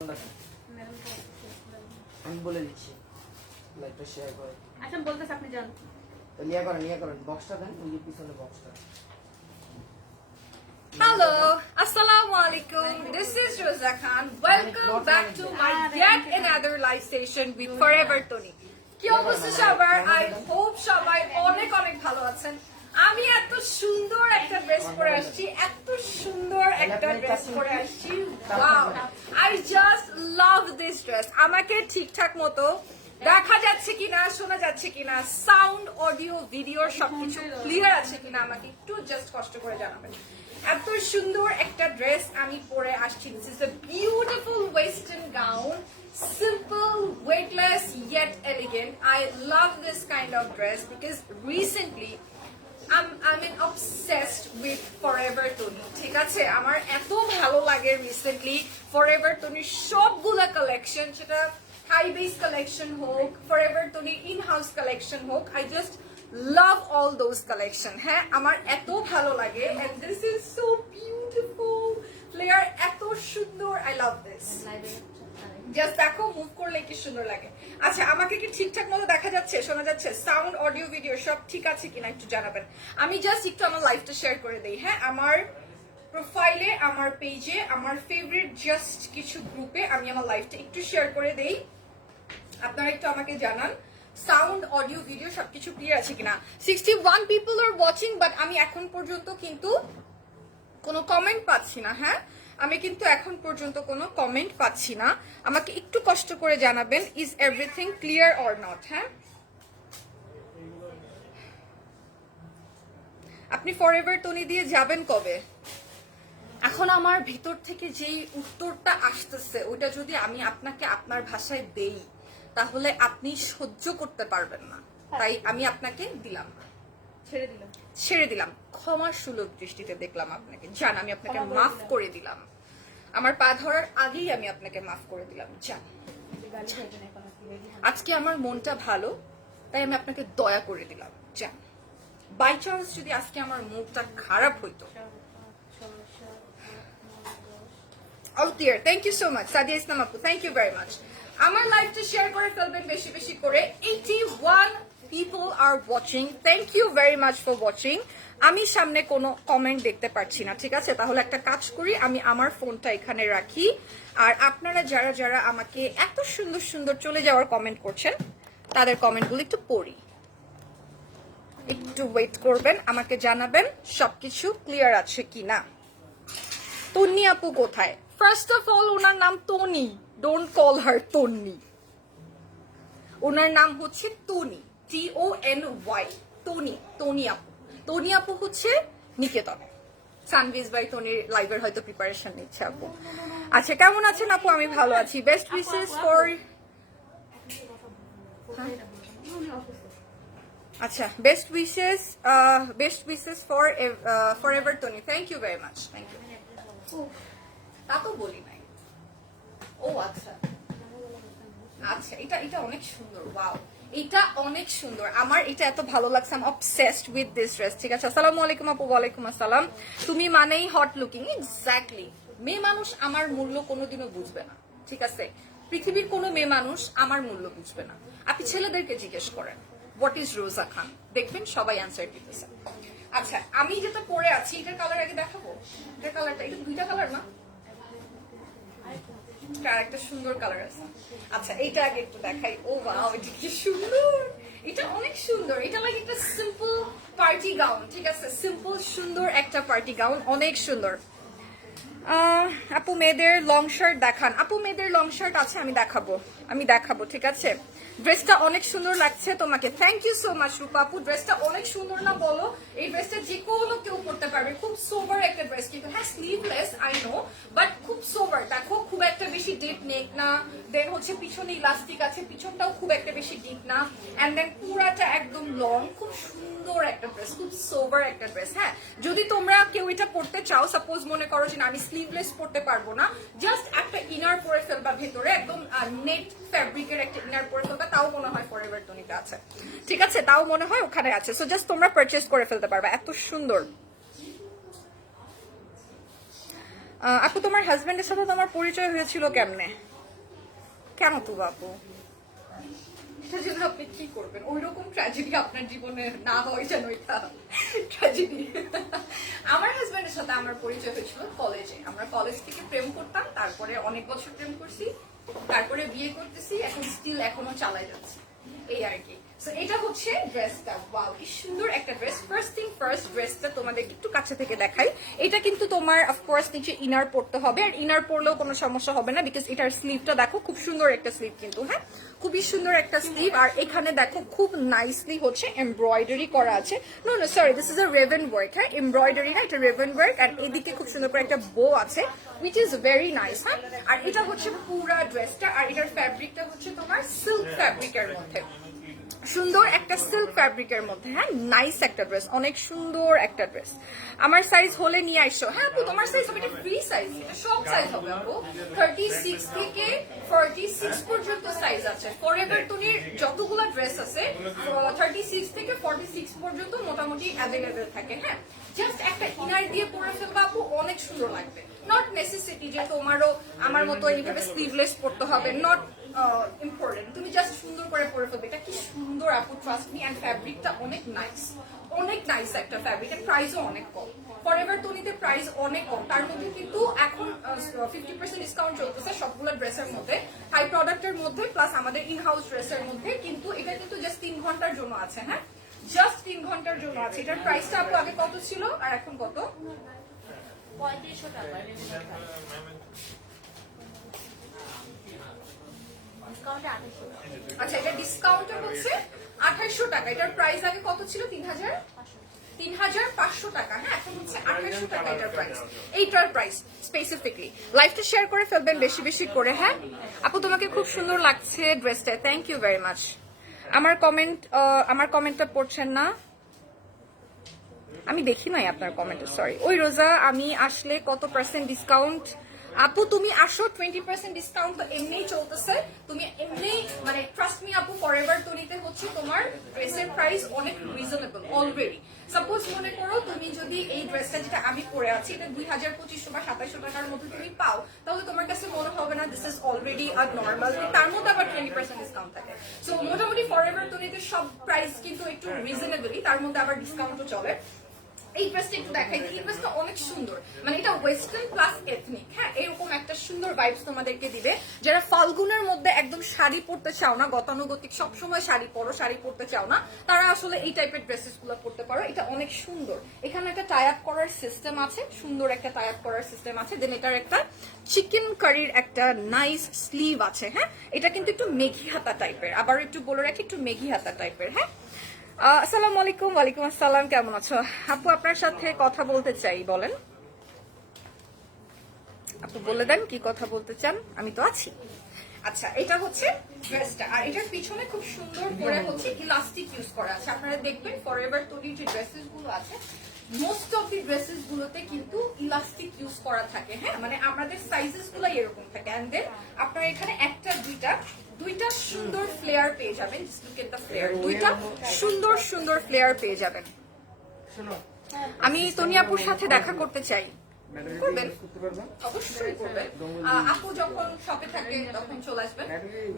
দেখেন আমি বলে দিচ্ছি লাইভটা শেয়ার করে আচ্ছা বলতেছে আপনি যান তো নিয়ে করেন নিয়ে করেন বক্সটা দেন ওই যে পিছনে বক্সটা Hello, Assalamu alaikum. This is Rosa Khan. Welcome back to my yet another live station with Forever Tony. কি অবস্থা সবার আই হোপ সবাই অনেক অনেক ভালো আছেন আমি এত সুন্দর একটা ড্রেস পরে আসছি এত সুন্দর একটা ড্রেস পরে আসছি wow I just love this dress আমাকে ঠিকঠাক মতো দেখা যাচ্ছে কিনা শোনা যাচ্ছে কিনা সাউন্ড অডিও ভিডিও সবকিছু ক্লিয়ার আছে কিনা আমাকে একটু জাস্ট কষ্ট করে জানাবেন। এত সুন্দর একটা ড্রেস আমি পরে আসছি। This is a beautiful western gown simple weightless yet elegant i love this kind of dress because recently I'm, I'm in with Forever Tony, ঠিক আছে? আমার এত ভালো লাগে রিসেন্টলি Forever Tony, সবগুলা কালেকশন সেটা হাই বেস কালেকশন হোক, Forever Tony in house collection হোক I just love all those collection হ্যাঁ? আমার এত ভালো লাগে and this is so beautiful flare এত সুন্দর আই লাভ দিস জাস্ট দেখো মুভ করলে কি সুন্দর লাগে। আচ্ছা আমাকে কি ঠিকঠাক মতো দেখা যাচ্ছে? শোনা যাচ্ছে সাউন্ড অডিও ভিডিও সব ঠিক আছে কিনা একটু জানাবেন। আমি জাস্ট একটু আমার লাইফটা শেয়ার করে দেই হ্যাঁ? আমার প্রোফাইলে আমার পেজে আমার ফেভারিট জাস্ট কিছু গ্রুপে আমি আমার লাইফটা একটু শেয়ার করে দেই। আপনারা একটু আমাকে জানান সাউন্ড অডিও ভিডিও সবকিছু ক্লিয়ার আছে কিনা? Sixty one people are watching but আমি এখন পর্যন্ত কিন্তু কোনো কমেন্ট পাচ্ছি না হ্যাঁ? আমি কিন্তু এখন পর্যন্ত কোনো কমেন্ট পাচ্ছি না। আমাকে একটু কষ্ট করে জানাবেন is everything clear or not হ্যাঁ? আপনি ফর এভার টনি দিয়ে যাবেন কবে? এখন আমার ভিতর থেকে যেই উত্তরটা আসতেছে ওটা যদি আমি আপনাকে আপনার ভাষায় দেই তাহলে আপনি সহ্য করতে পারবেন না। তাই আমি আপনাকে দিলাম। ছেড়ে দিলাম। ছেড়ে দিলাম। ক্ষমার সুলভ দৃষ্টিতে দেখলাম আপনাকে। যান আমি আপনাকে মাফ করে দিলাম। আমার পা ধরার আগেই আমি আপনাকে মাফ করে দিলাম। যান। আজকে আমার মনটা ভালো তাই আমি আপনাকে দয়া করে দিলাম। যান বাই চান্স যদি আজকে আমার মুডটা খারাপ হইতো। thank you so much. Sadia Islam Apu, thank you very much. আমার লাইফটা শেয়ার করে ফেলবেন বেশি বেশি করে। 81 people are watching. Thank you very much for watching. আমি সামনে কোনো কমেন্ট দেখতে পাচ্ছি না, ঠিক আছে? তাহলে একটা কাজ করি, আমি আমার ফোনটা এখানে রাখি। আর আপনারা যারা যারা আমাকে এত সুন্দর সুন্দর চলে যাওয়ার কমেন্ট করছেন, তাদের কমেন্টগুলো একটু পড়ি। একটু ওয়েট করবেন, আমাকে জানাবেন সবকিছু ক্লিয়ার আছে কিনা। তন্নি আপু কোথায়? ফার্স্ট অফ অল ওনার নাম Toni don't call her Tonni. ওনার নাম হচ্ছে Toni T O N Y Toni Toni আপু তনি আপু হচ্ছে নিকেতনে। সানভিজ বাই তনির লাইভের হয়তো প্রিপারেশন নিচ্ছে আপু। আচ্ছা কেমন আছেন আপু? আমি ভালো আছি। বেস্ট উইসেস ফর আচ্ছা best wishes best wishes for Forever Tony thank you very much thank you তা তো বলি নাই। ও আচ্ছা। আচ্ছা এটা এটা অনেক সুন্দর। ওয়াও এটা অনেক সুন্দর। আমার এটা এত ভালো লাগছে I'm obsessed with this dress ঠিক আছে? আসসালামু আলাইকুম আপু, ওয়ালাইকুম আসসালাম। তুমি মানেই হট লুকিং এক্স্যাক্টলি মেয়ে মানুষ আমার মূল্য কোনোদিনও বুঝবে না, ঠিক আছে? পৃথিবীর কোনো মেয়ে মানুষ আমার মূল্য বুঝবে না। আপনি ছেলেদেরকে জিজ্ঞেস করেন হোয়াট ইজ রোজা খান দেখবেন সবাই অ্যান্সার দিতেছে। আচ্ছা আমি যেটা পরে আছি, এটার কালার আগে দেখাবো? এটার কালারটা এটা দুইটা কালার না? আর সুন্দর কালার আছে। আচ্ছা এইটা আগে একটু দেখাই। ও এটা কি সুন্দর! এটা অনেক সুন্দর। এটা একটা সিম্পল পার্টি গাউন ঠিক আছে? সিম্পল সুন্দর একটা পার্টি গাউন অনেক সুন্দর। আপু, মেয়েদের লং শার্ট দেখান। আপু, মেয়েদের লং শার্ট আছে, আমি দেখাবো। আমি দেখাবো, ঠিক আছে? ড্রেসটা অনেক সুন্দর লাগছে তোমাকে। Thank you so much Rupa আপু। ড্রেসটা অনেক সুন্দর না বলো? এই ড্রেসটা যে কোনো কেউ পড়তে পারবে। খুব সোবার একটা ড্রেস কিন্তু হ্যাঁ স্লিভলেস আই নো বাট খুব সোবার দেখো খুব একটা বেশি ডিপ নেক না দেন হচ্ছে পিছনে ইলাস্টিক আছে, পিছনটাও খুব একটা বেশি ডিপ না অ্যান্ড দেন পুরাটা একদম লং খুব সুন্দর একটা ড্রেস খুব সোভার একটা ড্রেস হ্যাঁ? যদি তোমরা কেউ এটা পড়তে চাও সাপোজ মনে করো যে আমি স্লিভলেস পড়তে পারব না জাস্ট একটা ইনার পরে ফেলবা ভেতরে একদম নেট ফ্যাব্রিকের একটা ইনার পরে ফেলবা তাও মনে হয় ফরএভার টনিটা আছে। ঠিক আছে? তাও মনে হয় ওখানে আছে। সো জাস্ট তোমরা পারচেস করে ফেলতে পারবা। এত সুন্দর। আপু, তোমার হাজবেন্ডের সাথে তোমার পরিচয় হয়েছিল কেমনে? কেন তো বাপু? সেটার জন্য আপনি করবেন? ওই রকম ট্র্যাজেডি আপনার জীবনে না হয় যেন এটা আমার হাজবেন্ডের সাথে আমার পরিচয় হয়েছিল কলেজে আমরা কলেজ থেকে প্রেম করতাম, তারপরে অনেক বছর প্রেম করছি, তারপরে বিয়ে করতেছি, এখন স্টিল এখনও চালাই যাচ্ছে। এই আর কি। সো এটা হচ্ছে ড্রেসটা ওয়াও কি সুন্দর একটা ড্রেস ফার্স্ট থিং ফার্স্ট ড্রেসটা তোমাদের একটু কাছে থেকে দেখাই। এটা কিন্তু তোমার অফকোর্স নিচে ইনার পড়তে হবে। আর ইনার পরলেও কোনো সমস্যা হবে না বিকজ এটার স্লিভটা দেখো, খুব সুন্দর একটা স্লিভ কিন্তু হ্যাঁ? খুবই সুন্দর একটা স্লিভ আর এখানে দেখো, খুব নাইসলি হচ্ছে এমব্রয়ডারি করা আছে। No no sorry this is a raven work হ্যাঁ? এমব্রয়ডারি না এটা রেভেন ওয়ার্ক আর এদিকে খুব সুন্দর করে একটা বো আছে উইচ ইজ ভেরি নাইস হ্যাঁ? আর এটা হচ্ছে পুরা ড্রেসটা আর এটার ফ্যাব্রিকটা হচ্ছে তোমার সিল্ক ফ্যাব্রিকের মধ্যে। সুন্দর একটা সিল্ক ফ্যাব্রিকের মধ্যে হ্যাঁ? নাইস একটা ড্রেস অনেক সুন্দর একটা ড্রেস আমার সাইজ হলে নিয়ে আইসো হ্যাঁ আপু, তোমার সাইজ হবে, এটা ফ্রি সাইজ এটা সব সাইজ হবে, আপু। থার্টি সিক্স থেকে ফর্টি সিক্স পর্যন্ত সাইজ আছে। ফর এভার তুনির যতগুলো ড্রেস আছে থার্টি সিক্স থেকে ফর্টি সিক্স পর্যন্ত মোটামুটি অ্যাভেলেবেল থাকে হ্যাঁ? জাস্ট একটা ইনার দিয়ে পরে ফেলবা, আপু, অনেক সুন্দর লাগবে। নট নেসেসিটি যে তোমারও, আমার মতো এইভাবে স্লিভলেস পড়তে হবে নট ইম্পর্টেন্ট তুমি জাস্ট সুন্দর করে পরে ফেলবে। এটা কি সুন্দর, আপু? ট্রাস্ট মি অ্যান্ড ফ্যাব্রিকটা অনেক নাইস অনেক নাইস একটা ফ্যাব্রিক এর প্রাইসও অনেক কম। ফরএভার টনিতে প্রাইস অনেক কম। তার মধ্যে কিন্তু এখন ফিফটি পার্সেন্ট ডিসকাউন্ট চলতেছে সবগুলো ড্রেসের মধ্যে। হাই প্রোডাক্টের মধ্যে প্লাস আমাদের ইন হাউস ড্রেসের মধ্যে, কিন্তু এটা কিন্তু জাস্ট তিন ঘণ্টার জন্য আছে হ্যাঁ? জাস্ট তিন ঘণ্টার জন্য আছে। এটার প্রাইসটা আপু আগে কত ছিল? আর এখন কত? পঁয়ত্রিশশো টাকা ডিসকাউন্টে আঠাশশো আচ্ছা এটা ডিসকাউন্টে হচ্ছে আঠাইশশো টাকা। এটার প্রাইস আগে কত ছিল? তিন হাজার? তিন হাজার পাঁচশো টাকা। হ্যাঁ এখন হচ্ছে আঠাইশশো টাকা এটার প্রাইস এইটার প্রাইস স্পেসিফিকলি লাইফটা শেয়ার করে ফেলবেন বেশি বেশি করে হ্যাঁ? আপু তোমাকে খুব সুন্দর লাগছে ড্রেসটা থ্যাংক ইউ ভেরি মাচ আমার কমেন্ট আমার কমেন্টটা পড়ছেন না। আমি দেখি নাই আপনার কমেন্ট সরি ওই রোজা আমি আসলে কত পার্সেন্ট ডিসকাউন্ট আপু, তুমি আসো টোয়েন্টি পার্সেন্ট ডিসকাউন্ট তো এমনিই চলতেছে। তুমি এমনি মানে ট্রাস্ট মি আপু ফর এভার হচ্ছে তোমার ড্রেসের প্রাইস অনেক রিজনেবল অলরেডি সাপোজ মনে করো তুমি যদি এই ড্রেসটা যেটা আমি পরে আছি, এটা দুই হাজার পঁচিশশো বা সাতাশশো টাকার মধ্যে তুমি পাও, তাহলে তোমার কাছে মনে হবে না দিস ইজ অলরেডি আর নর্মাল তার মধ্যে আবার টোয়েন্টি পার্সেন্ট ডিসকাউন্ট থাকে। সো মোটামুটি ফর এভার সব প্রাইস কিন্তু একটু রিজনেবলই তার মধ্যে আবার ডিসকাউন্টও চলে। এই ড্রেসটা একটু দেখাই এই ড্রেসটা অনেক সুন্দর। মানে এটা ওয়েস্টার্ন প্লাস এথনিক হ্যাঁ? এরকম একটা সুন্দর ভাইবস তোমাদেরকে দিবে। যারা ফাল্গুনের মধ্যে একদম শাড়ি পরতে চাও না, গতানুগতিক, সবসময় শাড়ি পরো, শাড়ি পরতে চাও না, তারা আসলে এই টাইপের ড্রেসেসগুলো পরতে পারো। এটা অনেক সুন্দর। এখানে একটা টাই আপ করার সিস্টেম আছে, সুন্দর একটা টাই আপ করার সিস্টেম আছে। দেন এটার একটা চিকেন কারির একটা নাইস স্লিভ আছে হ্যাঁ? এটা কিন্তু একটু মেঘি হাতা টাইপের আবার একটু বলে রাখি, একটু মেঘি হাতা টাইপের হ্যাঁ? আসসালামু আলাইকুম, ওয়ালাইকুম আসসালাম, কেমন আছো? আপু, আপনার সাথে কথা বলতে চাই, বলেন। আপু, বলে দেন কি কথা বলতে চান, আমি তো আছি। আচ্ছা এটা হচ্ছে ড্রেসটা আর এটার পিছনে খুব সুন্দর করে হচ্ছে ইলাস্টিক ইউজ করা আছে। আপনারা দেখবেন ফর এভার তৈরির যে ড্রেসেসগুলো আছে মোস্ট অফ দি ড্রেসেস গুলোতে কিন্তু ইলাস্টিক ইউজ করা থাকে হ্যাঁ? মানে আমাদের সাইজেসগুলো এরকম থাকে। এন্ড দেন আপনারা এখানে একটা, দুইটা দুইটা সুন্দর ফ্লেয়ার পেয়ে যাবেন। লুক এট দ্য ফ্লেয়ার দুইটা সুন্দর সুন্দর ফ্লেয়ার পেয়ে যাবেন। আমি তনিয়াপুর সাথে দেখা করতে চাই। করবেন? অবশ্যই করবেন। আপু যখন শপে থাকে তখন চলে আসবেন।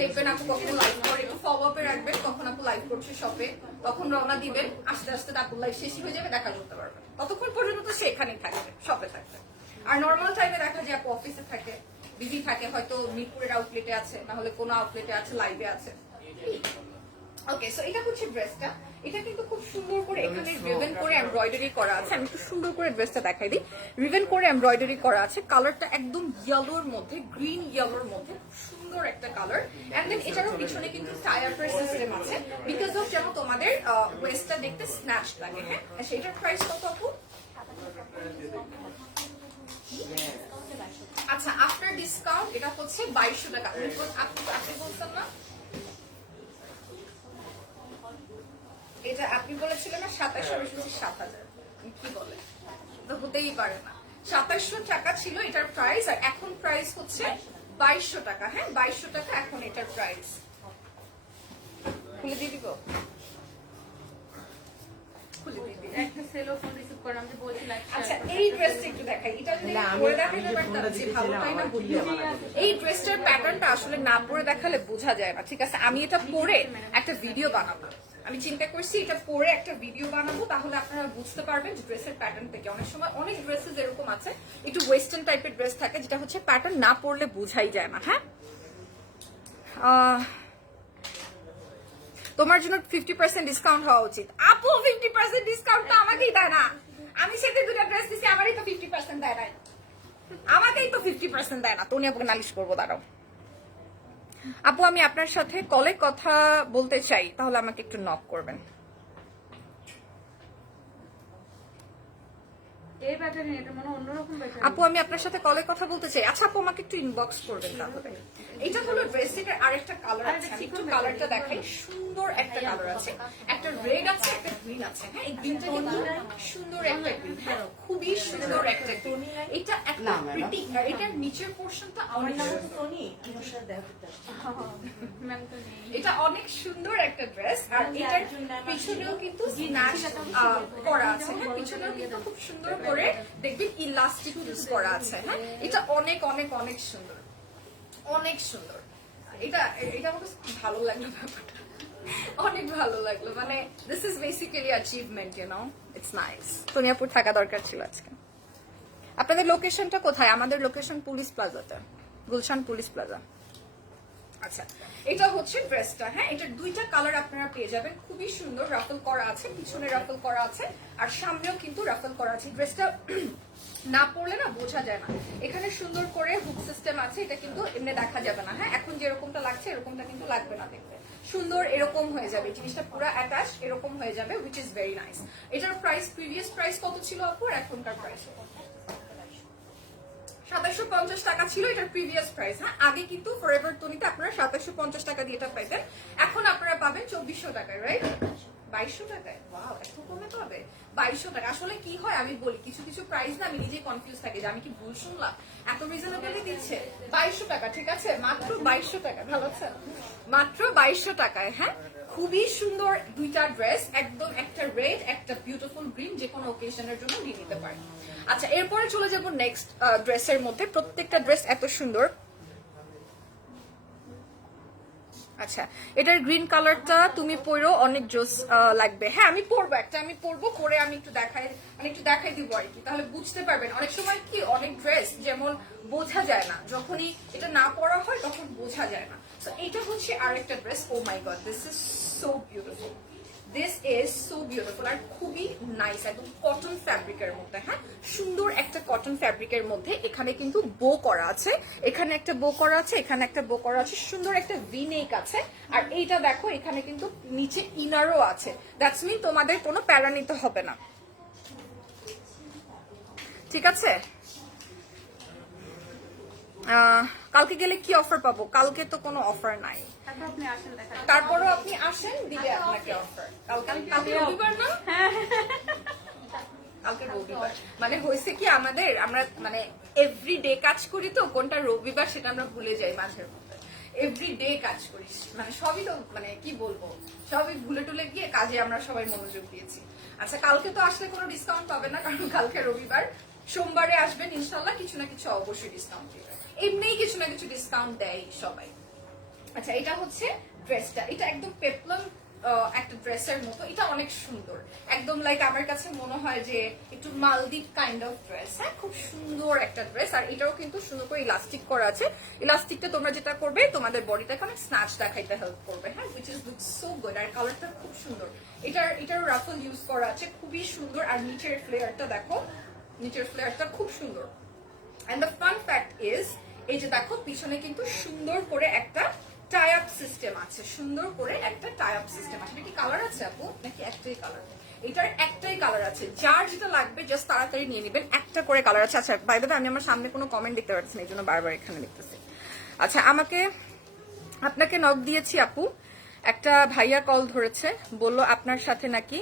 দেখবেন আপু কখন লাইভ করে। একটু ফলো আপে রাখবেন কখন আপু লাইভ করছে শপে তখন রওনা দিবেন। আস্তে আস্তে আপু লাইভ শেষ হয়ে যাবে দেখা করতে পারবেন। ততক্ষণ পর্যন্ত তো সে এখানেই থাকবে শপে থাকবে। আর নর্মাল টাইমে দেখা যায় আপু অফিসে থাকে। বিজি থাকে হয়তো মিরপুরের আউটলেটে আছে না হলে কোনো আউটলেটে আছে লাইভে আছে। ওকে সো এটা হচ্ছে ড্রেসটা এটা কিন্তু খুব সুন্দর করে এখানে রিভেন করে এমব্রয়ডারি করা আছে। আমি একটু সুন্দর করে ড্রেসটা দেখাই দিই। রিভেন করে এমব্রয়ডারি করা আছে। কালারটা একদম ইয়েলোর মধ্যে গ্রিন ইয়েলোর মধ্যে। সুন্দর একটা কালার এন্ড দেন এটারও পিছনে কিন্তু টায়ার সিস্টেম আছে। বিকজ অফ যেন তোমাদের ওয়েস্টটা দেখতে স্ন্যাচ লাগে হ্যাঁ? আর সেটার প্রাইস কত আপু? আচ্ছা আফটার ডিসকাউন্ট এটা হচ্ছে বাইশশো টাকা। আপনি আপনি বলছেন না? এটা আপনি বলেছিলেন না, সাতাশশো সাত হাজার। কি বলে হতেই পারে না। সাতাশশো টাকা ছিল এটার প্রাইস আর এখন প্রাইস হচ্ছে বাইশশো টাকা। হ্যাঁ বাইশশো টাকা এখন এটার প্রাইস খুলে দিয়ে দিব? খুলে দিবি। একটা সেলো ফোন রিসিভ করে আমি যে বলছি লাইক আচ্ছা এই ড্রেসটা একটু দেখাই এটা যদি পরে দেখাতে পারতাম যে ভালো তাই না বলি খুলে করছে। এই ড্রেসটার প্যাটার্নটা আসলে না পরে দেখালে বোঝা যায় না ঠিক আছে? আমি এটা পরে একটা ভিডিও বানাবো। আমি চিন্তা করছি এটা পরে একটা ভিডিও বানাবো তাহলে আপনারা বুঝতে পারবেন যে ড্রেসের প্যাটার্ন থেকে। অনেক সময় অনেক ড্রেসেস এরকম আছে একটু ওয়েস্টার্ন টাইপের ড্রেস থাকে যেটা হচ্ছে প্যাটার্ন না পরলে বোঝাই যায় না হ্যাঁ? আহ, তোমার জন্য ফিফটি পার্সেন্ট ডিসকাউন্ট হওয়া উচিত। আপু ফিফটি পার্সেন্ট ডিসকাউন্ট তো আমাকেই দেয় না। আমি সেদিন দুটো ড্রেস দিছি, আমারই তো ফিফটি পার্সেন্ট দেয় নাই। আমাকেই তো ফিফটি পার্সেন্ট দেয় না। তো উনি আপুকে নালিশ করব, দাঁড়াও। আপু, আমি আপনার সাথে কলে কথা বলতে চাই, তাহলে আমাকে একটু নক করবেন। এই প্যাটার্ন এটা মনে অন্যরকম প্যাটার্ন আপু আমি আপনার সাথে কলে কথা বলতে চাই। আচ্ছা আপু আমাকে একটু ইনবক্স করবেন তাহলে। এটা হলো ড্রেসের আরেকটা কালার আছে। একটু কালারটা দেখাই। সুন্দর একটা কালার আছে। একটা রেড আছে একটা গ্রিন আছে। হ্যাঁ এই গ্রিনটা কিন্তু সুন্দর একটা গ্রিন হ্যাঁ খুবই সুন্দর একটা গ্রিন এটা একটা। প্রিটি এটার নিচের পোর্শনটা অনেক সুন্দর। ম্যাম তো নেই এটা অনেক সুন্দর একটা ড্রেস আর এটার পিছনেও কিন্তু করা আছে। হ্যাঁ পিছনেও কিন্তু খুব সুন্দর করে দেখবেন ইলাস্টিক ইউজ করা আছে হ্যাঁ? এটা অনেক অনেক অনেক সুন্দর। অনেক সুন্দর। এটা এটা আমার ভালো লাগল ব্যাপারটা। অনেক ভালো লাগল। মানে this is basically achievement you know it's nice Soniapur থাকা দরকার ছিল আজকে। আপনাদের লোকেশনটা কোথায়? আমাদের লোকেশন পুলিশ প্লাজাতে গুলশান পুলিশ প্লাজা আচ্ছা এটা হচ্ছে ড্রেসটা হ্যাঁ? এটার দুইটা কালার আপনারা পেয়ে যাবেন। খুবই সুন্দর রাফল করা আছে, পিছনে রাফল করা আছে, আর সামনেও কিন্তু রাফল করা আছে। ড্রেসটা না পরলে না বোঝা যায় না। এখানে সুন্দর করে হুক সিস্টেম আছে, এটা কিন্তু এমনি দেখা যাবে না হ্যাঁ? এখন যেরকমটা লাগছে, এরকমটা কিন্তু লাগবে না দেখতে। সুন্দর এরকম হয়ে যাবে। জিনিসটা পুরো অ্যাটাচ এরকম হয়ে যাবে উইচ ইজ ভেরি নাইস এটার প্রাইস প্রিভিয়াস প্রাইস কত ছিল আপু? আর এখনকার প্রাইস সাতাশশো পঞ্চাশ টাকা ছিল এটার প্রিভিয়াস প্রাইস হ্যাঁ? আগে কিন্তু ফরএভার টনিতে আপনারা সাতাশশো পঞ্চাশ টাকা দিয়ে এটা পাইতেন। এখন আপনারা পাবেন চব্বিশশো টাকায় রাইট বাইশশো টাকায়? ওয়াও এত কমে পাবে বাইশশো টাকা। আসলে কি হয়, আমি বলি, কিছু কিছু প্রাইস না, আমি নিজেই কনফিউজ থাকি যে আমি কি ভুল শুনলাম? এত রিজনেবলি দিচ্ছে। বাইশশো টাকা, ঠিক আছে? মাত্র বাইশশো টাকা, ভালো আছে? মাত্র বাইশশো টাকায় হ্যাঁ? খুবই সুন্দর দুইটা ড্রেস একদম একটা রেড একটা বিউটিফুল গ্রিন যে কোনো ওকেশনের জন্য দিয়ে নিতে পারেন। আচ্ছা এরপরে চলে যাব নেক্সট ড্রেসের মধ্যে। প্রত্যেকটা ড্রেস এত সুন্দর। আচ্ছা এটার গ্রিন কালারটা তুমি পরেও অনেক জোস লাগবে। হ্যাঁ আমি পরবো একটা, আমি পরবো পরে আমি একটু দেখাই মানে একটু দেখাই দিব আর কি। তাহলে বুঝতে পারবেন, অনেক সময় কি, অনেক ড্রেস যেমন বোঝা যায় না, যখনই এটা না পরা হয়, তখন বোঝা যায় না। তো এটা হচ্ছে আরেকটা dress oh my god this is so beautiful this is so beautiful আর খুবই নাইস একদম কটন ফ্যাব্রিকের মধ্যে হ্যাঁ? সুন্দর একটা কটন ফ্যাব্রিকের মধ্যে এখানে কিন্তু বো করা আছে। এখানে একটা বো করা আছে, এখানে একটা বো করা আছে, সুন্দর একটা ভি নেক আছে। আর এইটা দেখো, এখানে কিন্তু নিচে ইনারও আছে। দ্যাটস মিন তোমাদের কোনো প্যারা নিতে হবে না। ঠিক আছে? কালকে গেলে কি অফার পাবো? কালকে তো কোনো অফার নাই। তারপরও আপনি আসেন দিবে আপনাকে অফার কালকে কালকে রবিবার না? কালকে রবিবার। মানে হয়েছে কি আমাদের আমরা মানে এভরি ডে কাজ করি তো কোনটা রবিবার সেটা আমরা ভুলে যাই মাঝের মধ্যে। এভরি ডে কাজ করি। মানে সবই তো মানে কি বলব? সবই ভুলে টুলে গিয়ে কাজে আমরা সবাই মনোযোগ দিয়েছি। আচ্ছা কালকে তো আসলে কোনো ডিসকাউন্ট পাবে না কারণ কালকে রবিবার। সোমবারে আসবেন ইনশাল্লাহ কিছু না কিছু অবশ্যই ডিসকাউন্ট দিবে। এমনিই কিছু না কিছু ডিসকাউন্ট দেয় সবাই। আচ্ছা এটা হচ্ছে ড্রেসটা এটা একদম পেপলম একটা ড্রেসের মতো। এটা অনেক সুন্দর। একদম লাইক আমার কাছে মনে হয় যে একটু মালদ্বীপ কাইন্ড অফ ড্রেস হ্যাঁ খুব সুন্দর একটা ড্রেস আর এটাও কিন্তু সুন্দর করে ইলাস্টিক করা আছে। ইলাস্টিকটা তোমরা যেটা করবে, তোমাদের বডিটাকে অনেক স্ন্যাচ দেখাইতে হেল্প করবে। হ্যাঁ which is look so good আর কালারটা খুব সুন্দর। এটার এটার রাফল ইউজ করা আছে। খুবই সুন্দর। আর নিচের ফ্লেয়ারটা দেখো। নিচের ফ্লেয়ারটা খুব সুন্দর। And the fun fact is এই যে দেখো, পিছনে কিন্তু সুন্দর করে একটা টাই আপ সিস্টেম আছে। সুন্দর করে একটা টাই আপ সিস্টেম আছে কি কালার আছে আপু? নাকি একটাই কালার এটার একটাই কালার আছে। যার যেটা লাগবে জাস্ট তাড়াতাড়ি নিয়ে নেবেন। একটা করে কালার আছে। আচ্ছা বাই দ্য আমি আমার সামনে কোনো কমেন্ট দেখতে পাচ্ছি না, এই জন্য বারবার এখানে দেখতেছি। আচ্ছা আমাকে, আপনাকে নক দিয়েছি আপু। একটা ভাইয়া কল ধরেছে। বলল, আপনার সাথে নাকি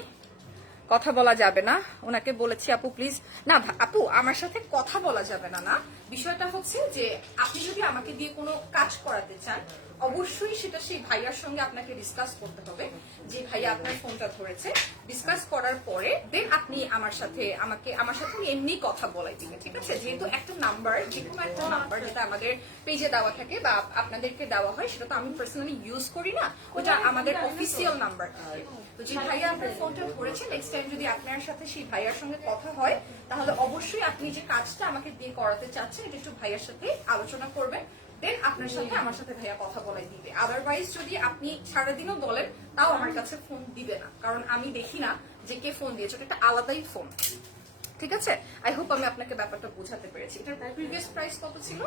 কথা বলা যাবে না। ওনাকে বলেছি, আপু প্লিজ না আপু, আমার সাথে কথা বলা যাবে না না। বিষয়টা হচ্ছে যে, আপনি যদি আমাকে দিয়ে কোনো কাজ করাতে চান অবশ্যই সেটা সেই ভাইয়ার সঙ্গে আপনাকে ডিসকাস করতে হবে। যে ভাইয়া আপনার ফোনটা ধরেছে। ডিসকাস করার পরে দেন আপনি আমার সাথে আমাকে আমার সাথে এমনি কথা বলাই দিবেন ঠিক আছে? যেহেতু একটা নাম্বার যে কোনো একটা নাম্বার যেটা আমাদের পেজে দেওয়া থাকে বা আপনাদেরকে দেওয়া হয় সেটা তো আমি পার্সোনালি ইউজ করি না। ওটা আমাদের অফিসিয়াল নাম্বার থাকে তো যে ভাইয়া আপনার ফোনটা ধরেছে নেক্সট টাইম যদি আপনার সাথে সেই ভাইয়ার সঙ্গে কথা হয় তাহলে অবশ্যই আপনি যে কাজটা আমাকে দিয়ে করাতে চাচ্ছেন এটা একটু ভাইয়ার সাথে আলোচনা করবেন। দেন আপনার সাথে আমার সাথে ভাইয়া কথা বলাই দিবে। আদারওয়াইজ যদি আপনি সারাদিনও বলেন, তাও আমার কাছে ফোন দিবে না। কারণ আমি দেখি না যে কে ফোন দিয়েছে একটা আলাদাই ফোন ঠিক আছে? আই হোপ আমি আপনাকে ব্যাপারটা বোঝাতে পেরেছি। এটার প্রিভিয়াস প্রাইস কত ছিল?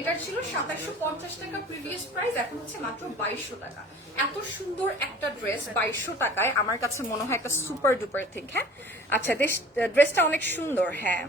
এটার ছিল সাতাশশো পঞ্চাশ টাকা প্রিভিয়াস প্রাইস এখন হচ্ছে মাত্র বাইশশো টাকা। এত সুন্দর একটা ড্রেস বাইশশো টাকায়, আমার কাছে মনে হয় একটা সুপার ডুপার থিঙ্ক হ্যাঁ? আচ্ছা ড্রেসটা অনেক সুন্দর হ্যাঁ।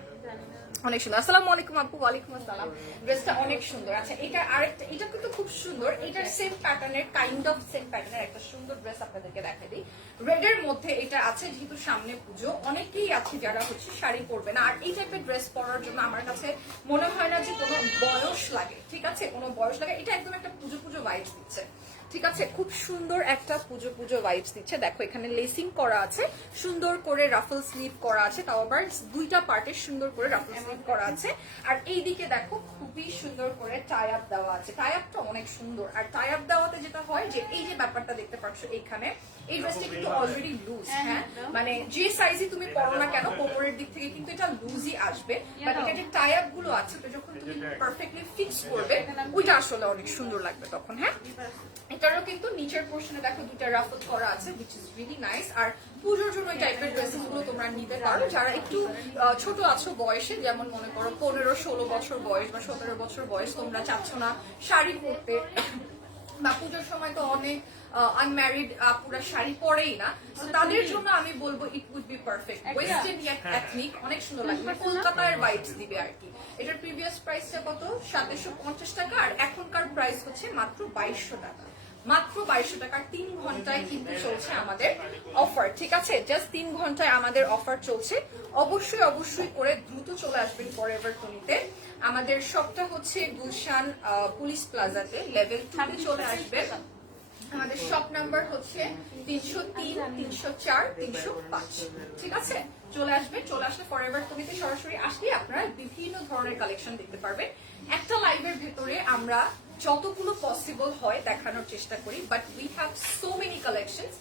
অনেক সুন্দর। আসসালামু আলাইকুম আপু, ওয়ালাইকুম আসসালাম। ড্রেসটা অনেক সুন্দর। আচ্ছা এটা আরেকটা, এটা কিন্তু খুব সুন্দর। এটার সেম প্যাটার্নের কাইন্ড অফ সেম প্যাটার্নের একটা সুন্দর ড্রেস আপনাদেরকে দেখাই দিই। রেড এর মধ্যে এটা আছে, যেহেতু সামনে পুজো। অনেকেই আছে যারা হচ্ছে শাড়ি পরবে না। আর এই টাইপের ড্রেস পরার জন্য আমার কাছে মনে হয় না যে কোনো বয়স লাগে, ঠিক আছে? কোনো বয়স লাগে। এটা একদম একটা পুজো পুজো ভাইবস দিচ্ছে। ঠিক আছে, খুব সুন্দর একটা পুজো পুজো ভাইবস দিচ্ছে। দেখো, এখানে লেসিং করা আছে, সুন্দর করে রাফল স্লিভ করা আছে। তাও আবার দুইটা পার্টে সুন্দর করে রাফল স্লিভ করা আছে। আর এই দিকে দেখো, খুবই সুন্দর করে টাই আপ দেওয়া আছে। টাই আপটা অনেক সুন্দর। আর টাই আপ দেওয়াতে যেটা হয় যে, এই যে ব্যাপারটা দেখতে পাচ্ছ এইখানে এই ড্রেসটা কিন্তু অলরেডি লুজ হ্যাঁ মানে যে সাইজই তুমি পরো না কেন কোমরের দিক থেকে কিন্তু এটা লুজই আসবে। বাট এটা যে টাই আপগুলো আছে তো যখন তুমি পারফেক্টলি ফিক্স করবে ওইটা আসলে অনেক সুন্দর লাগবে তখন হ্যাঁ? এটারও কিন্তু নিচের পোর্শনে দেখো দুটা রাফল করা আছে which is really নাইস আর পুজোর জন্য এই টাইপের ড্রেসেসগুলো তোমরা নিতে পারো। যারা একটু ছোট আছো বয়সে যেমন মনে করো পনেরো ষোলো বছর বয়স বা সতেরো বছর বয়স তোমরা চাচ্ছ না শাড়ি পরতে। বা পুজোর সময় তো অনেক আনম্যারিড আপুরা শাড়ি পরেই না। তো তাদের জন্য আমি বলব it would be perfect western ethnic অনেক সুন্দর লাগবে কলকাতার ভাইবস দিবে আর কি। এটার প্রিভিয়াস প্রাইসটা কত? সাতশো পঞ্চাশ টাকা। আর এখনকার প্রাইস হচ্ছে মাত্র বাইশশো টাকা। মাত্র বাইশশো টাকার তিন ঘন্টায় কিন্তু চলছে আমাদের অফার ঠিক আছে? জাস্ট তিন ঘন্টায় আমাদের অফার চলছে। অবশ্যই অবশ্যই করে দ্রুত চলে আসবেন ফরএভার টনিতে আমাদের শপটা হচ্ছে গুলশান পুলিশ প্লাজাতে লেভেল টুতে চলে আসবে। আমাদের শপ নাম্বার হচ্ছে তিনশো তিন, তিনশো চার, তিনশো পাঁচ। ঠিক আছে? চলে আসবে। চলে আসলে ফরএভার টনিতে সরাসরি আসলে আপনারা বিভিন্ন ধরনের কালেকশন দেখতে পারবেন। একটা লাইভের ভেতরে আমরা যতগুলো পসিবল হয় দেখানোর চেষ্টা করি but we have so many collections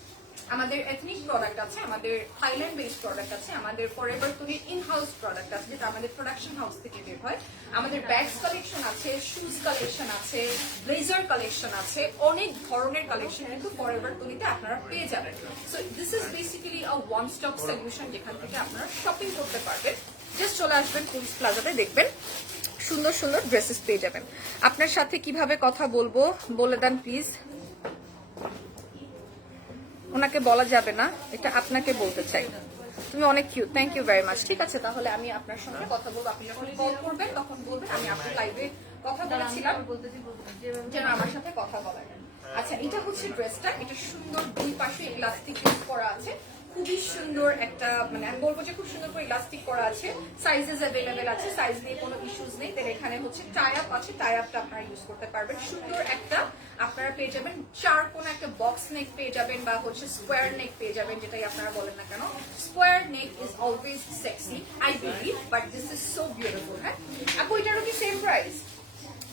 আমাদের এথনিক প্রোডাক্ট আছে, আমাদের থাইল্যান্ড বেসড প্রোডাক্ট আছে, আমাদের ফরএভার টনির ইন হাউস প্রোডাক্ট আছে, যেটা আমাদের প্রোডাকশন হাউস থেকে বের হয়। আমাদের ব্যাগস কালেকশন আছে শুজ কালেকশন আছে ব্লেজার কালেকশন আছে, অনেক ধরনের কালেকশন কিন্তু ফরএভার টনিতে আপনারা পেয়ে যাবেন। So this is basically a one stop solution যেখান থেকে আপনারা শপিং করতে পারবেন। জাস্ট চলে আসবেন পুলিশ প্লাজাতে দেখবেন সুন্দর সুন্দর ড্রেসেস পেয়ে যাবেন। আপনার সাথে কীভাবে কথা বলব, বলে দেন প্লিজ ওনাকে বলা যাবে না এটা আপনাকে বলতে চাই। তুমি অনেক cute thank you very much ঠিক আছে তাহলে আমি আপনার সঙ্গে কথা বলব। আপনি যখন কল করবেন তখন বলবেন আমি আপনার লাইভে কথা বলেছিলাম। যেন আমার সাথে কথা বলা আচ্ছা এটা হচ্ছে ড্রেসটা এটা সুন্দর দুই পাশে ইলাস্টিক করা আছে। খুবই সুন্দর একটা মানে আমি বলব যে খুব সুন্দর করে ইলাস্টিক করা আছে। সাইজেস অ্যাভেলেবেল আছে সাইজ নিয়ে কোনো ইস্যুস নেই। তাহলে এখানে হচ্ছে টাই আপ আছে টাই আপটা আপনারা ইউজ করতে পারবেন। সুন্দর একটা, আপনারা পেয়ে যাবেন চার কোন একটা বক্স নেক পেয়ে যাবেন বা হচ্ছে স্কোয়ার নেক পেয়ে যাবেন, যেটাই আপনারা বলেন না কেন। Square neck is always sexy I believe but this is so beautiful হ্যাঁ? আপু এটারও কি সেম প্রাইস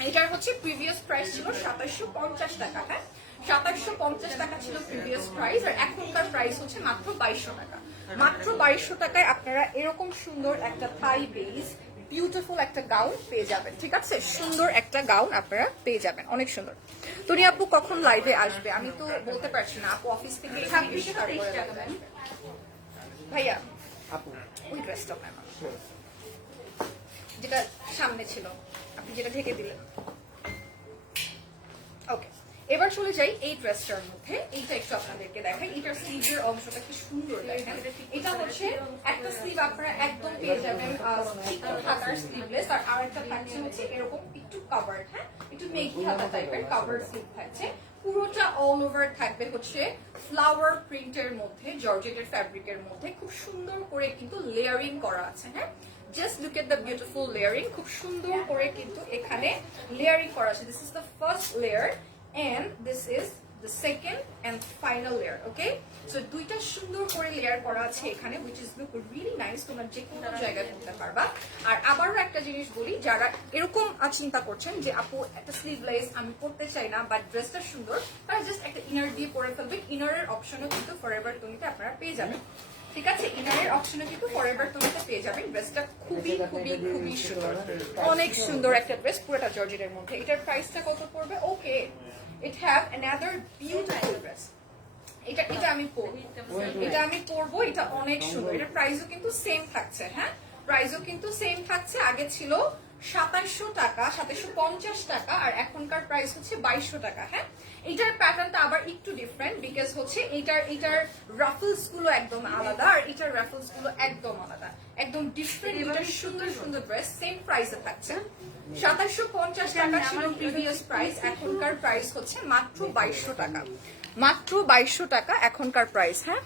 এটার হচ্ছে প্রিভিয়াস প্রাইস ছিল সাতাশশো পঞ্চাশ টাকা হ্যাঁ? সাতাশশো পঞ্চাশ টাকা ছিল প্রিভিয়াস প্রাইস আর এখনকার প্রাইস হচ্ছে মাত্র বাইশশো টাকা। মাত্র বাইশশো টাকায় আপনারা এরকম সুন্দর একটা থাই বেস বিউটিফুল একটা গাউন পেয়ে যাবেন ঠিক আছে? সুন্দর একটা গাউন আপনারা পেয়ে যাবেন অনেক সুন্দর। তুমি আপু কখন লাইভে আসবে? আমি তো বলতে পারছি না আপু অফিস থেকে। ভাইয়া আপু। ওই ড্রেসটা যেটা সামনে ছিল আপনি যেটা ঢেকে দিলেন। এবার চলে যাই এই ড্রেসটার মধ্যে। এইটা একটু আপনাদেরকে দেখাই। এটার স্লিভের অংশটা কি সুন্দর এটা হচ্ছে একটা স্লিভ আপনারা একদম পেয়ে যাবেন হাতার স্লিভলেস আর আরেকটা থাকছে হচ্ছে এরকম একটু কাভার্ড হ্যাঁ? একটু মেঘি হাতা টাইপের কাভার্ড স্লিভ থাকছে। পুরোটা অল ওভার থাকবে হচ্ছে ফ্লাওয়ার প্রিন্টের মধ্যে জর্জেটের ফ্যাব্রিকের মধ্যে। খুব সুন্দর করে কিন্তু লেয়ারিং করা আছে হ্যাঁ? Just look at the beautiful layering খুব সুন্দর করে কিন্তু এখানে লেয়ারিং করা আছে। This is the first layer and this is the second and final layer okay so দুইটা সুন্দর করে লেয়ার করা আছে এখানে which is look really nice তোমরা যে কোনো জায়গায় করতে পারবা। আর আবারও একটা জিনিস বলি যারা এরকম চিন্তা করছেন যে আপু একটা স্লিভলেস আমি পরতে চাই না বাট ড্রেসটা সুন্দর তারা জাস্ট একটা ইনার দিয়ে পরে ফেলবে। ইনারের অপশনও কিন্তু ফরএভার তুমিতে আপনারা পেয়ে যাবেন। ঠিক আছে? ইনারের অপশনও কিন্তু ফরএভার তুমিতে পেয়ে যাবেন। ড্রেসটা খুবই খুবই খুবই সুন্দর। অনেক সুন্দর একটা ড্রেস পুরোটা জর্জেটের মধ্যে। এটার প্রাইসটা কত পড়বে? Okay it have another beautiful dress এটা এটা আমি পরবো। এটা আমি পরবো এটা অনেক সুন্দর। এটা প্রাইসও কিন্তু সেম থাকছে হ্যাঁ? প্রাইসও কিন্তু সেম থাকছে। আগে ছিল সাতাশশো টাকা সাতাশশো পঞ্চাশ টাকা আর এখনকার প্রাইস হচ্ছে বাইশশো টাকা হ্যাঁ? এটার প্যাটার্নটা আবার একটু ডিফারেন্ট বিকজ হচ্ছে এটার এটার রাফলসগুলো একদম আলাদা আর এটার রাফলসগুলো একদম আলাদা। একদম ডিফারেন্ট এটা সুন্দর সুন্দর ড্রেস সেম প্রাইসে থাকছে। সাতাশশো পঞ্চাশ টাকা ছিল প্রিভিয়াস প্রাইস এখনকার প্রাইস হচ্ছে মাত্র বাইশশো টাকা। মাত্র বাইশশো টাকা এখনকার প্রাইস হ্যাঁ?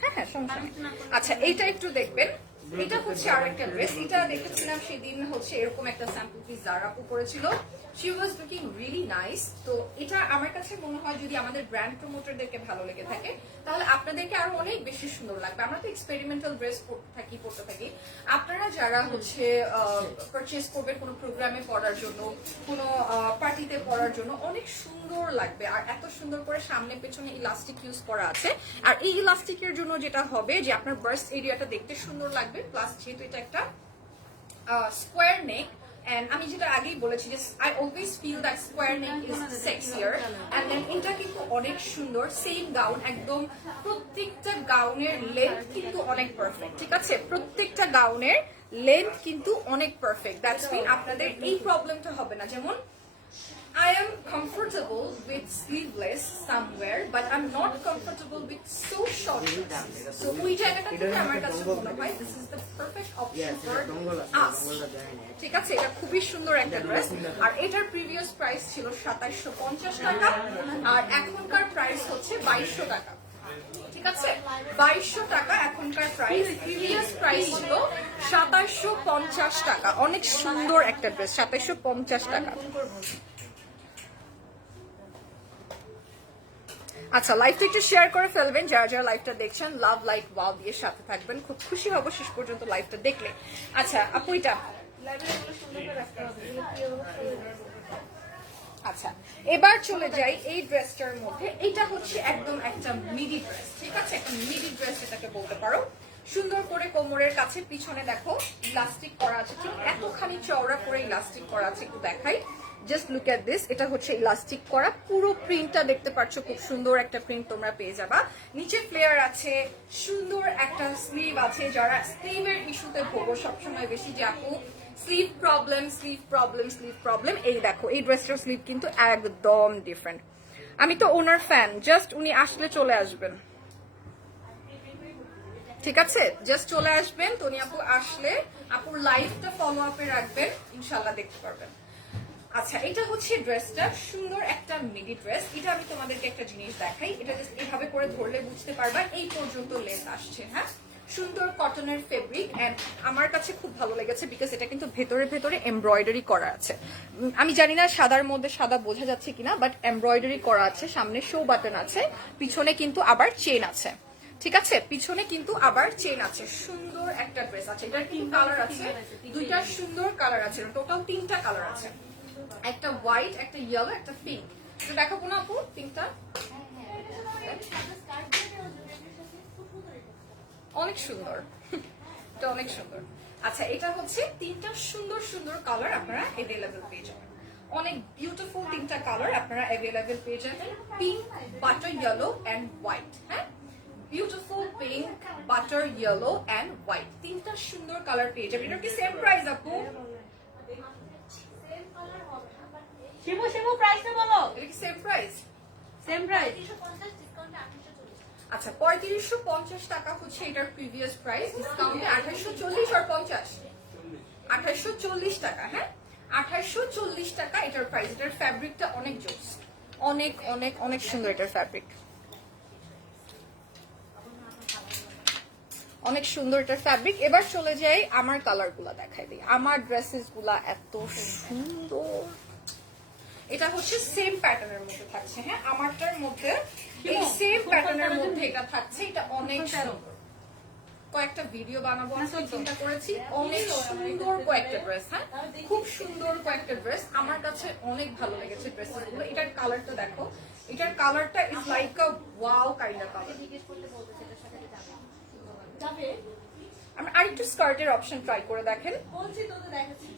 হ্যাঁ হ্যাঁ আচ্ছা এইটা একটু দেখবেন। এটা হচ্ছে আরেকটা ড্রেস এটা দেখেছিলাম সেদিন হচ্ছে এরকম একটা স্যাম্পল পিস জারা করেছিল she was looking really nice তো এটা আমার কাছে মনে হয় যদি আমাদের ব্র্যান্ড প্রমোটারদেরকে ভালো লেগে থাকে তাহলে আপনাদেরকে আরও অনেক বেশি সুন্দর লাগবে। আমরা তো এক্সপেরিমেন্টাল ড্রেস থাকি পড়তে থাকি। আপনারা যারা হচ্ছে পারচেস করবেন কোনো প্রোগ্রামে পড়ার জন্য কোনো পার্টিতে পড়ার জন্য অনেক সুন্দর লাগবে। আর এত সুন্দর করে সামনে পেছনে ইলাস্টিক ইউজ করা আছে। আর এই ইলাস্টিকের জন্য যেটা হবে যে আপনার বার্স্ট এরিয়াটা দেখতে সুন্দর লাগবে। প্লাস যেহেতু এটা একটা স্কোয়ার নেক এন্ড আমি যেটা আগেই বলেছি যে I always feel that square neck is sexier and then এটা কিন্তু অনেক সুন্দর সেম গাউন একদম প্রত্যেকটা গাউনের লেন্থ কিন্তু অনেক পারফেক্ট ঠিক আছে? প্রত্যেকটা গাউনের লেন্থ কিন্তু অনেক পারফেক্ট দ্যাটস মিন আপনাদের এই প্রবলেমটা হবে না। যেমন I am comfortable with sleeveless somewhere, but I'm not comfortable with so short dresses. So ওই জায়গাটা থেকে আমার কাছে মনে হয় this is the perfect option for us. ঠিক আছে এটা খুবই সুন্দর একটা ড্রেস আর এটার প্রিভিয়াস প্রাইস ছিল সাতাইশশো পঞ্চাশ টাকা আর এখনকার প্রাইস হচ্ছে বাইশশো টাকা। ঠিক আছে? বাইশশো টাকা এখনকার প্রাইস প্রিভিয়াস প্রাইস ছিল সাতাশশো পঞ্চাশ টাকা। অনেক সুন্দর একটা ড্রেস সাতাশশো পঞ্চাশ টাকা। আচ্ছা লাইভটা একটু শেয়ার করে ফেলবেন। যারা যারা লাইভটা দেখছেন লাভ লাইক ওয়াও দিয়ে সাথে থাকবেন। খুব খুশি হব শেষ পর্যন্ত লাইভটা দেখলে। আচ্ছা আপু এটা? আচ্ছা এবার চলে যাই এই ড্রেসটার মধ্যে। এটা হচ্ছে একদম একটা মিডি ড্রেস ঠিক আছে? একটা মিডি ড্রেস এটাকে বলতে পারো। সুন্দর করে কোমরের কাছে, পিছনে দেখো ইলাস্টিক করা আছে। ঠিক এতখানি চওড়া করে ইলাস্টিক করা আছে, একটু দেখাই। জাস্ট লুক এট দিস এটা হচ্ছে ইলাস্টিক করা। পুরো প্রিন্টটা দেখতে পাচ্ছ, খুব সুন্দর একটা প্রিন্ট তোমরা পেয়ে যাবা। নিচে ফ্লেয়ার আছে, সুন্দর একটা স্লিভ আছে যারা স্লিভের ইস্যুতে ভোগো সবসময় বেশি যে আপু sleeve problem sleeve problem sleeve problem এই দেখো, এই ড্রেসটার স্লিভ কিন্তু একদম ডিফারেন্ট আমি তো ওনার ফ্যান জাস্ট উনি আসলে চলে আসবেন। ঠিক আছে? জাস্ট চলে আসবেন তনি আপু আসলে, আপুর লাইফটা ফলো আপে রাখবেন ইনশাল্লাহ দেখতে পারবেন। আচ্ছা এটা হচ্ছে ড্রেসটা সুন্দর একটা মিডি ড্রেস এটা আমি তোমাদেরকে একটা জিনিস দেখাই। এটা জাস্ট এইভাবে করে ধরলে বুঝতে পারবা। এই পর্যন্ত লেন্থ আসছে হ্যাঁ? সুন্দর কটনের ফেব্রিক এন্ড আমার কাছে খুব ভালো লেগেছে বিকজ এটা কিন্তু ভেতরে ভেতরে এমব্রয়ডারি করা আছে। আমি জানি না সাদার মধ্যে সাদা বোঝা যাচ্ছে কিনা বাট এমব্রয়ডারি করা আছে। সামনে শো বাটন আছে। পিছনে কিন্তু আবার চেন আছে। ঠিক আছে? পিছনে কিন্তু আবার চেন আছে। সুন্দর একটা ড্রেস আছে। এটার তিন কালার আছে। দুইটা সুন্দর কালার আছে। টোটাল তিনটা কালার আছে। একটা হোয়াইট একটা ইয়েলো একটা পিঙ্ক তো দেখাবো না আপু পিঙ্কটা অনেক সুন্দর। এটা অনেক সুন্দর। আচ্ছা এটা হচ্ছে তিনটা সুন্দর সুন্দর কালার আপনারা অ্যাভেলেবেল পেয়ে যাবেন। অনেক বিউটিফুল তিনটা কালার আপনারা অ্যাভেলেবেল পেয়ে যাবেন। Pink butter yellow and white হ্যাঁ? Beautiful pink butter yellow and white তিনটা সুন্দর কালার পেয়ে যাবেন। এটা কি সেম প্রাইস আপু? শিবু শিবু প্রাইসটা বলো। এটা কি সেম প্রাইস সেম প্রাইস আচ্ছা পঁয়ত্রিশশো পঞ্চাশ টাকা হচ্ছে এটার প্রিভিয়াস প্রাইস ডিসকাউন্টে আঠাশশো চল্লিশ আর পঞ্চাশ। আঠাশশো চল্লিশ টাকা হ্যাঁ? আঠাশশো চল্লিশ টাকা এটার প্রাইস এটার ফ্যাব্রিকটা অনেক জোস। অনেক অনেক অনেক সুন্দর এটার ফ্যাব্রিক অনেক সুন্দর এটার ফ্যাব্রিক এবার চলে যাই আমার কালারগুলা দেখাই দিই। আমার ড্রেসেসগুলা এত সুন্দর। এটা হচ্ছে সেম প্যাটার্নের মধ্যে থাকছে হ্যাঁ? আমারটার মধ্যে এই সেম প্যাটার্নের মধ্যে এটা থাকছে এটা অনেক সুন্দর। কয়েকটা ভিডিও বানাবো আমি চিন্তা করেছি। অনেক সুন্দর কয়েকটা ড্রেস হ্যাঁ? খুব সুন্দর কয়েকটা ড্রেস আমার কাছে অনেক ভালো লেগেছে ড্রেসেসগুলো এটার কালারটা দেখো। এটার কালারটা is like a wow kind of colour আমি আরেকটু স্কার্টের অপশন ট্রাই করে দেখেন। বলছি তো দেখাচ্ছি।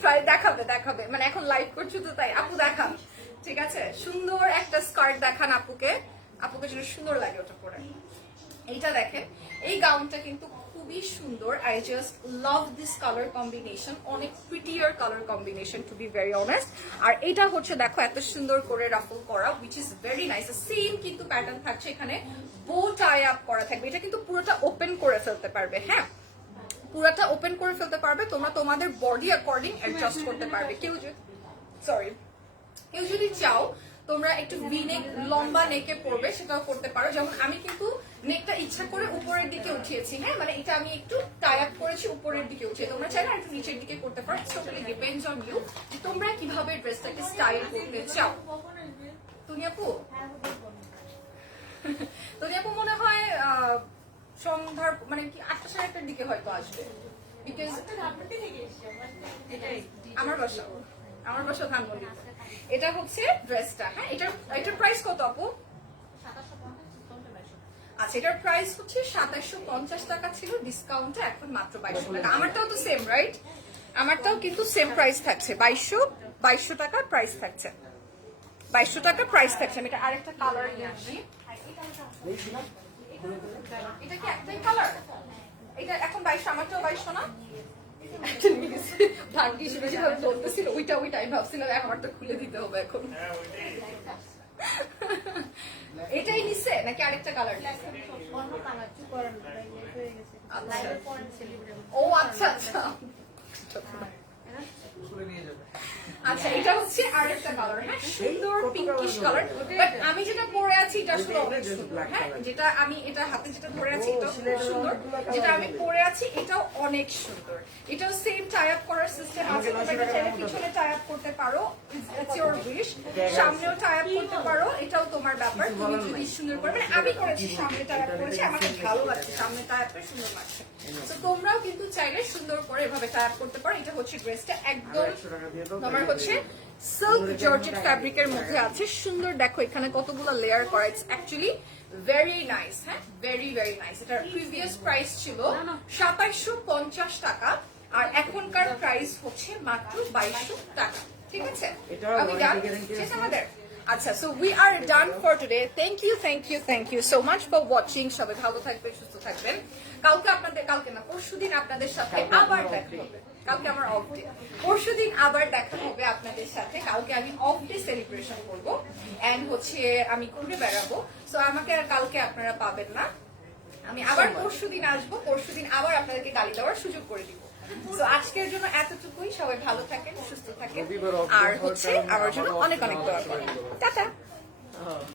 ট্রাই দেখাবে দেখাবে। মানে এখন লাইভ করছ তো, তাই আপু দেখান। ঠিক আছে? সুন্দর একটা স্কার্ট দেখান আপুকে। আপুকে যেন সুন্দর লাগে ওটা পরে। এইটা দেখেন। এই গাউনটা কিন্তু খুবই সুন্দর। I just love this colour combination অনেক prettier colour combination to be very honest আর এটা হচ্ছে, দেখো, এত সুন্দর করে রাফল করা which is very nice same কিন্তু প্যাটার্ন থাকছে এখানে। বো টাই আপ করা থাকবে। এটা কিন্তু পুরোটা ওপেন করে ফেলতে পারবে হ্যাঁ? পুরাটা ওপেন করে ফেলতে পারবে তোমরা তোমাদের বডি অ্যাকর্ডিং অ্যাডজাস্ট করতে পারবে। কেউ যদি সরি কেউ যদি চাও তোমরা একটু ভি নেক লম্বা নেকে পড়বে সেটাও করতে পারো। যেমন আমি কিন্তু নেকটা ইচ্ছা করে উপরের দিকে উঠিয়েছি হ্যাঁ? মানে এটা আমি একটু টাই আপ করেছি উপরের দিকে উঠিয়ে। তোমরা চাইলে একটু নিচের দিকে করতে পারো। টোটালি ডিপেন্ডস অন ইউ যে তোমরা কীভাবে ড্রেসটাকে স্টাইল করতে চাও। তুমি আপু তুমি আপু মনে হয় সন্ধ্যার মানে কি আটটা সাড়ে আটটার দিকে হয়তো আসবে। বিকজ আমার। বাসা। আমার বাসা ধানমন্ডি এটা হচ্ছে ড্রেসটা হ্যাঁ এটার এটার প্রাইস কত আপু? আচ্ছা এটার প্রাইস হচ্ছে সাতাশশো পঞ্চাশ টাকা ছিল। ডিসকাউন্টে এখন মাত্র বাইশশো টাকা। আমারটাও তো সেম রাইট আমারটাও কিন্তু সেম প্রাইস থাকছে। বাইশশো বাইশশো টাকার প্রাইস থাকছে। বাইশশো টাকা প্রাইস থাকছে। আমি এটা আরেকটা কালার নিয়ে আসি। এটা কি একটাই কালার এটা এখন বাইশশো আমারটাও বাইশশো না? ভাগ্য হিসেবে যেভাবে ওইটা ওইটা। আমি ভাবছিলাম আমারটা খুলে দিতে হবে এখন। এটাই নিচ্ছে নাকি আরেকটা কালার। আচ্ছা। ও আচ্ছা আচ্ছা। আচ্ছা এটা হচ্ছে আরেকটা কালার হ্যাঁ সুন্দর পিঙ্কিশ কালার বাট আমি যেটা পরে আছি এটা আসলে অনেক সুন্দর হ্যাঁ যেটা আমি এটা হাতে যেটা ধরে আছি এটাও খুব সুন্দর যেটা আমি পরে আছি এটাও অনেক সুন্দর। এটাও সেম টাই আপ করার সিস্টেম আছে তোমরা চাইলে পিছনে টাই আপ করতে পারো ইটস ইওর উইশ সামনেও টাই আপ করতে পারো এটাও তোমার ব্যাপার তুমি যদি সুন্দর করে মানে আমি করেছি সামনে টাই আপ করেছি আমাকে ভালো লাগছে সামনে টাই আপটা সুন্দর লাগছে। তো তোমরাও কিন্তু চাইলে সুন্দর করে এভাবে টাই আপ করতে পারো এটা হচ্ছে ড্রেসটা একদম তোমার হচ্ছে সিল্ক জর্জেট ফ্যাব্রিকের মধ্যে আছে। সুন্দর দেখো এখানে কতগুলো লেয়ার করা ইটস অ্যাকচুয়ালি ভেরি নাইস হ্যাঁ? ভেরি ভেরি নাইস এটার প্রিভিয়াস প্রাইস ছিল সাতাইশশো পঞ্চাশ টাকা। আর এখনকার প্রাইস হচ্ছে মাত্র বাইশশো টাকা। ঠিক আছে? আমাদের। আচ্ছা so we are done for today thank you thank you thank you so much for watching সবাই ভালো থাকবেন সুস্থ থাকবেন। কালকে আপনাদের কালকে না পরশুদিন আপনাদের সাথে আবার দেখা হবে। কালকে আমার অফ ডে পরশুদিন আবার দেখা হবে আপনাদের সাথে। কালকে আমি অফ ডে সেলিব্রেশন করব। অ্যান্ড হচ্ছে আমি ঘুরে বেড়াবো। সো আমাকে আর কালকে আপনারা পাবেন না। আমি আবার পরশুদিন আসব। পরশুদিন আবার আপনাদেরকে গালি দেওয়ার সুযোগ করে দিব। তো আজকের জন্য এতটুকুই। সবাই ভালো থাকেন সুস্থ থাকেন। আর হচ্ছে আমার জন্য অনেক অনেক দোয়া করেন। টাটা।